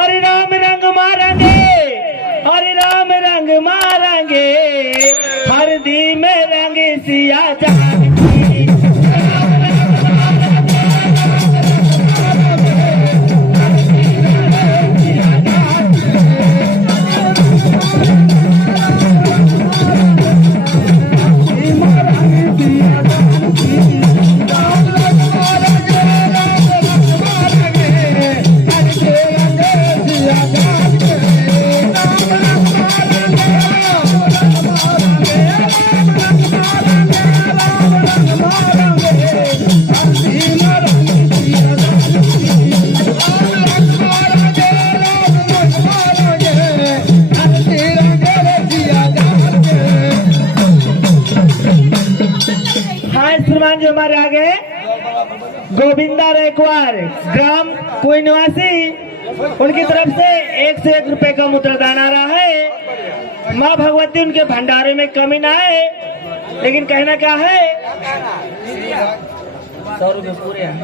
हरे राम रंग मारेंगे, हरे राम रंग मारेंगे, हरदी में रंग सिया जानकी। जो हमारे आगे गोविंदा रेकवार ग्राम कोई निवासी, उनकी तरफ से 101 रुपए का मुद्रादान आ रहा है। माँ भगवती उनके भंडारे में कमी ना आए, लेकिन कहना क्या है 100 रुपए पूरे हैं।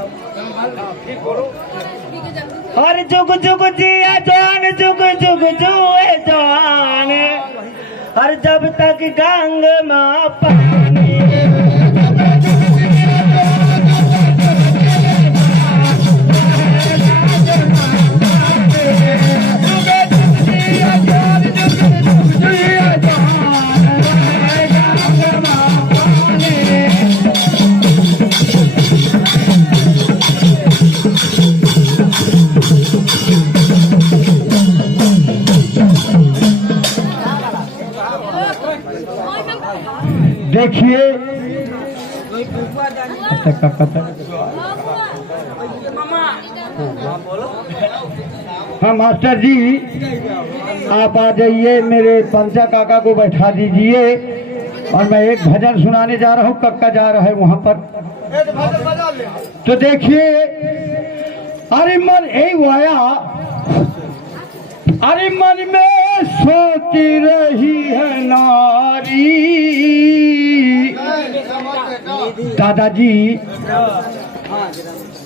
और जुग जुग जिया जान, जुग जुग जुए जान, हर जब तक गंग माँ पानी। देखिए हाँ मास्टर जी, आप आ जाइए, मेरे पंचा काका को बैठा दीजिए और मैं एक भजन सुनाने जा रहा हूँ। कक्का जा रहा है वहाँ पर, तो देखिए। अरे मन वाया, अरे मन में सोती रही है नारी, दादाजी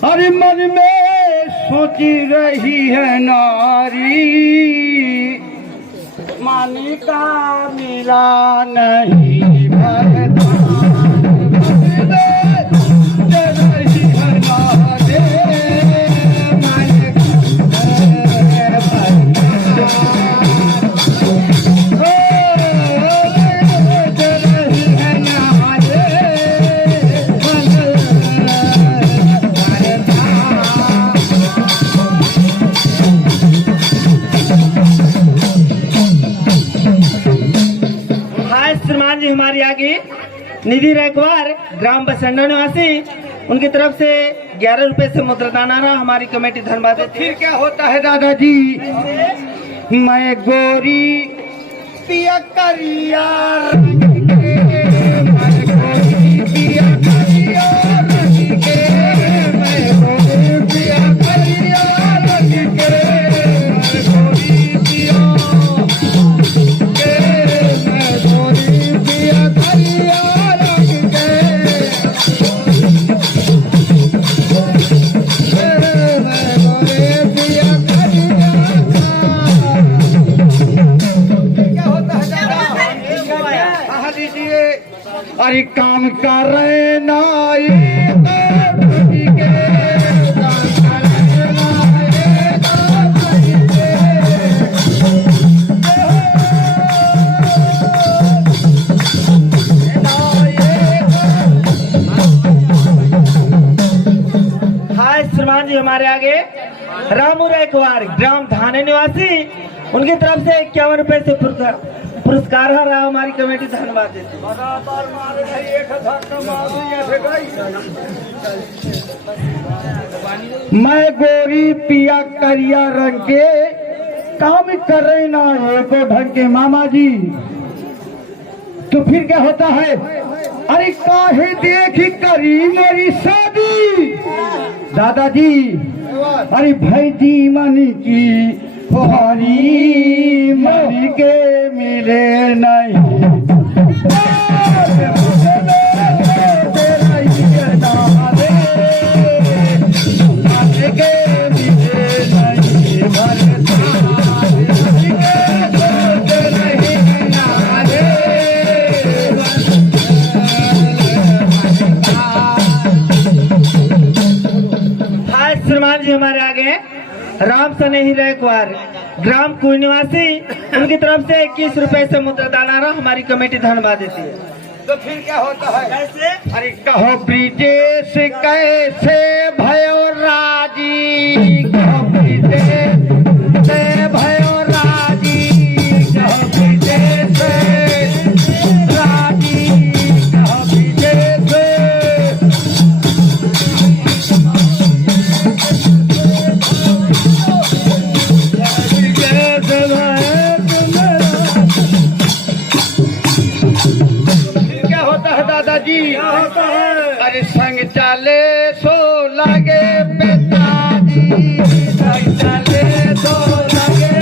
अरे मन में सोती रही है नारी, मानी का मिला नहीं भरता। हमारी आगे निधि रेकवार ग्राम बसंडा निवासी, उनकी तरफ से 11 रुपए से मुद्रादान आ रहा। हमारी कमेटी धन्यवाद देती है। फिर क्या होता है दादाजी, मैं गोरी पिया करिया रंग के, मैं गोरी पिया करिया रंग के, मैं गोरी पिया करिया रंग के, मैं गोरी पिया अरे काम कर रहे नाई श्रीमान जी हमारे आगे रामू रेकवार ग्राम थाने निवासी, उनकी तरफ से 51 रुपए से पुरस्कार आ रहा। हमारी कमेटी धन्यवाद देती है। मैं गोरी पिया करिया रंग के, काम कर रहे ना है तो ढंग के मामा जी। तो फिर क्या होता है, अरे काहे देखी करी मेरी शादी, दादाजी अरे भाई दी मन की फुहारी, मन के मिले नहीं। के मिले नहीं राम सनेही रैकवार ग्राम कुई निवासी, उनकी तरफ से 21 रुपए से मुद्रादान आ रहा, हमारी कमेटी धन्यवाद देती है। तो फिर क्या होता है? कैसे? अरे कहो ब्रिजेश कैसे भयो राजी, कहो ब्रिजेश से भयो राजी, कहो ब्रिजेश राजी, कहो ब्रिजेश। दादाजी क्या होता है? अरे संग चाले सो लगे पिताजी, संग चाले सो लगे।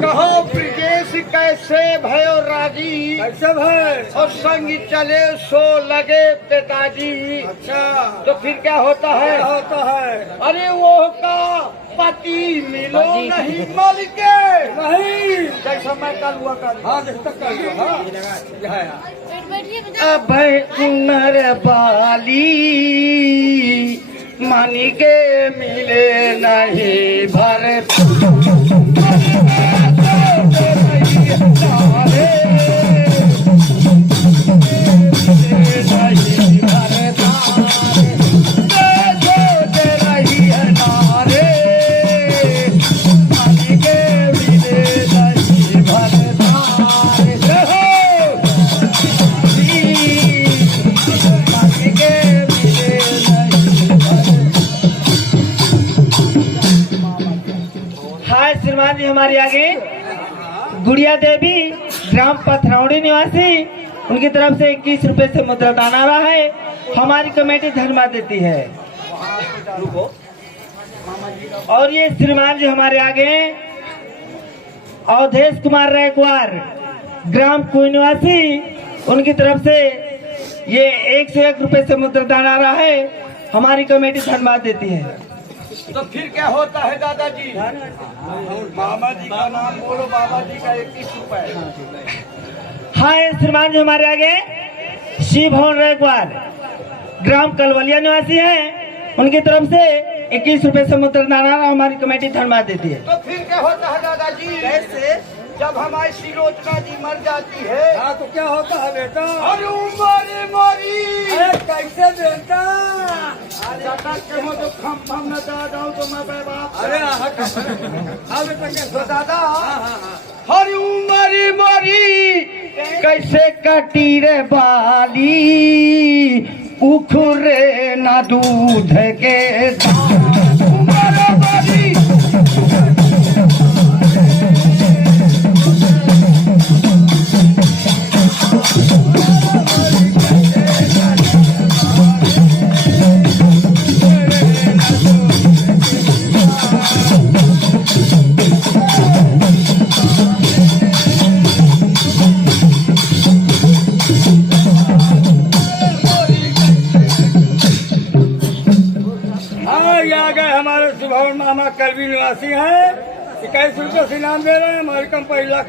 कहो ब्रिजेश कैसे भयो राजी, कैसे भय, और संग चले सो लगे पिताजी। अच्छा, तो फिर क्या होता है? होता है अरे वो का पति मिलो नहीं मल के नहीं, जैसा मैं कल हुआ कर। हाँ अब नर बाली मानी के मिले नहीं भरत। श्रीमान जी हमारे आगे गुड़िया देवी ग्राम पथरौड़ी निवासी, उनकी तरफ से 21 रुपए से मुद्रादान आ रहा है, हमारी कमेटी धन्यवाद देती है। और ये श्रीमान जी हमारे आगे अवधेश कुमार रैकवार ग्राम कुई निवासी, उनकी तरफ से ये 101 रुपए से मुद्रादान आ रहा है, हमारी कमेटी धन्यवाद देती है। तो फिर क्या होता है दादाजी? मामा जी का नाम बोलो, बाबा जी का 21 रुपए। हाँ श्रीमान जी हमारे आगे शिव भवन रैकवार ग्राम कलवलिया निवासी हैं, उनकी तरफ से 21 रुपए से मुद्रादान आ रहा, हमारी कमेटी धन्यवाद देती है। तो फिर क्या होता है दादाजी? कैसे? जब हमारी शिरोचना जी मर जाती है। हाँ तो क्या होता है बेटा? अरे उमारी मारी कैसे बेटा? तो खम न जाओ तो मैं बाप। अरे बेटा दादा, हरी उमारी मारी कैसे कटी रे बाली, उखरे ना दूध के मामा कलवी निवासी हैं, 21 रुपये से इनाम दे रहे हैं, हमारी कंपनी लाख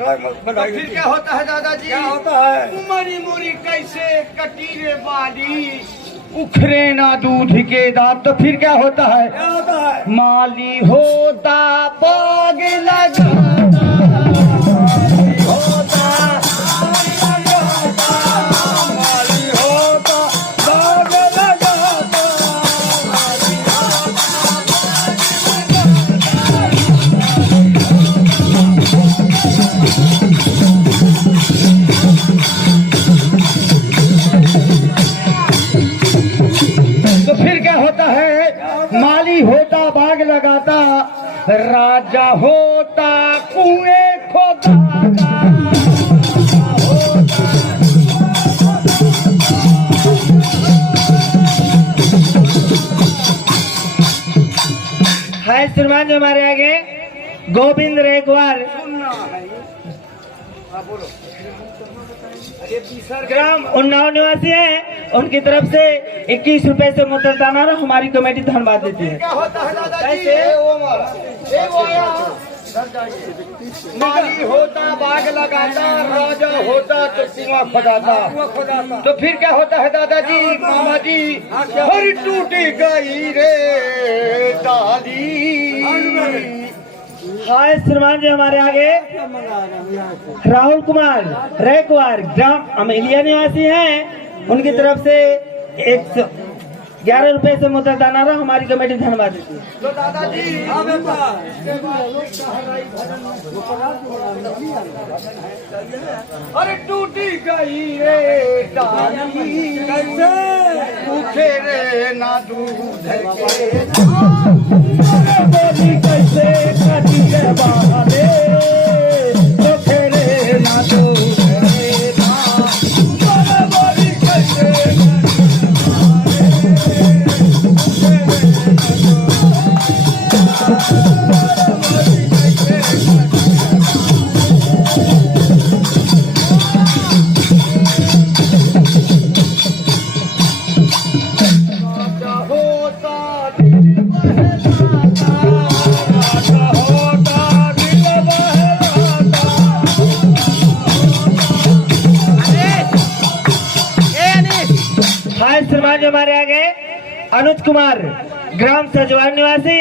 बधाई। फिर क्या होता है दादाजी? क्या होता है? उमरी मुरी कैसे कटीरे वाली, उखरे ना दूध के दांत। तो फिर क्या होता है? क्या होता है? माली होता बाग लगा, होता बाग लगाता, राजा होता कुएं खोदाता। है श्रीमान जी हमारे आगे गोविंद रैकवार ग्राम उन्नाव निवासी है, उनकी तरफ से 21 रुपए से मुद्रादान आ रहा, हमारी कमेटी धन्यवाद देती है। क्या होता है दादाजी? माली होता बाग लगाता, राजा होता तो कुआं खोदाता। तो फिर क्या होता है दादाजी मामा जी? हर टूटी गई रे डाली। हाय श्रीमान जी हमारे आगे राहुल कुमार रैकवार ग्राम अमेलिया निवासी हैं, उनकी तरफ से 111 रुपए से मुद्रा रहा हमारी कमेटी धन्यवाद देती है। तो दादाजी अरे टूटी गई रे डाली, उठे रे ना दूध के बोली कैसे कटी रे बाले, उठे रे ना दूध रे ना बोली कैसे हाय श्रीमान जी हमारे आगे अनुज कुमार ग्राम सजवार निवासी,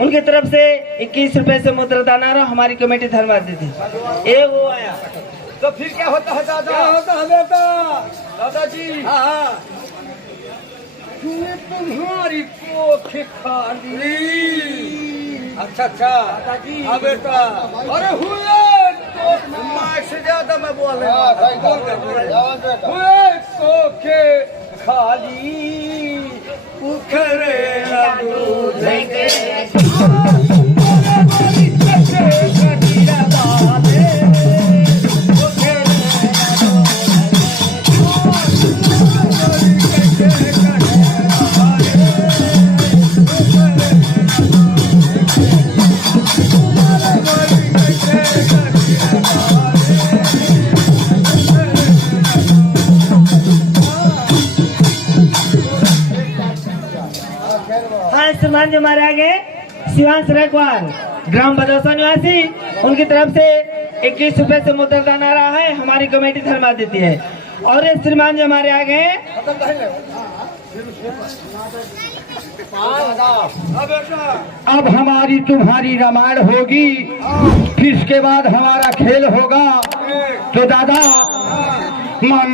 उनकी तरफ से 21 रुपए से मुद्रा रहा हमारी कमेटी धन्यवाद देती है। एक वो आया। तो फिर क्या होता है दादा? क्या होता है बेटा? दादाजी तुम्हारी कोख खाली। अच्छा दादाजी। हाँ बेटा। अरे हुए तो मार से ज्यादा मैं बोल रहा हुए कोख खाली, उखरे ना दूध के हाय श्रीमान जी हमारे आगे शिवांश रैकवार ग्राम बदौसा निवासी, उनकी तरफ से 21 रुपए से मुद्रा रहा है हमारी कमेटी धन्यवाद देती है। और ये श्रीमान जी हमारे आगे अब हमारी तुम्हारी रामायण होगी, फिर इसके बाद हमारा खेल होगा। तो दादा मन